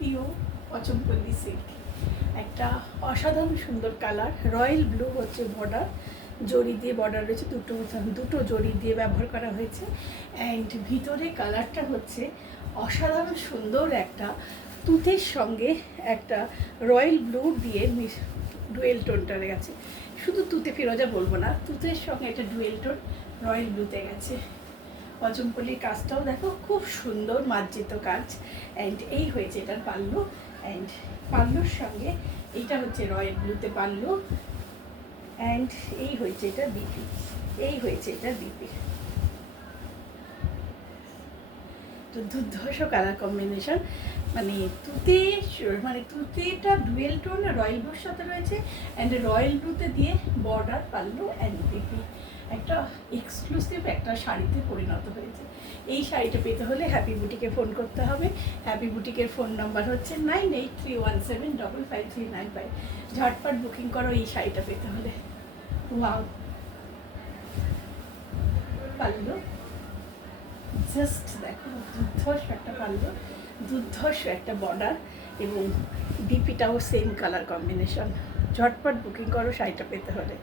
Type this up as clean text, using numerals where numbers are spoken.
পিও অচম্পল্লী silk, একটা অসাধারণ সুন্দর কালার। রয়্যাল ব্লু হচ্ছে বর্ডার, জরি দিয়ে বর্ডার রয়েছে, দুটো জরি দিয়ে ব্যবহার করা হয়েছে। অ্যান্ড ভিতরে কালারটা হচ্ছে অসাধারণ সুন্দর, একটা তুতের সঙ্গে একটা রয়্যাল ব্লু দিয়ে ডুয়েল টোনটারে গেছে। শুধু তুতে ফিরোজা বলবো না, তুতের সঙ্গে একটা ডুয়েল টোন রয়্যাল ব্লুতে গেছে। অচম্পল্লির কাজটাও দেখো খুব সুন্দর মার্জিত কাজ। অ্যান্ড এই হয়েছে এটার পাল্লু। অ্যান্ড পাল্লুর সঙ্গে এইটা হচ্ছে রয়্যাল ব্লুতে পাল্লু। অ্যান্ড এই হয়েছে এটা বিপি, এই হয়েছে এটা বিপি। তো দুর্ধর্ষ কালার কম্বিনেশন, মানে তুতে, মানে তুতেটা ডুয়েল টোন রয়্যাল ব্লুর সাথে রয়েছে, অ্যান্ড রয়্যাল ব্লুতে দিয়ে বর্ডার পাল্লু অ্যান্ড বিপি। একটা এক্সক্লুসিভ একটা শাড়িতে পরিণত হয়েছে। এই শাড়িটা পেতে হলে হ্যাপি বুটিকে ফোন করতে হবে। হ্যাপি বুটিকের ফোন নাম্বার হচ্ছে 9831755395। ঝটপট বুকিং করো এই শাড়িটা পেতে হলে। ওয়াও, পাল্লু জাস্ট দেখো, দুর্ধর্ষ একটা পাল্লু, দুর্ধর্ষ একটা বর্ডার, এবং ডিপিটাও সেম কালার কম্বিনেশন। ঝটপট বুকিং করো শাড়িটা পেতে হলে।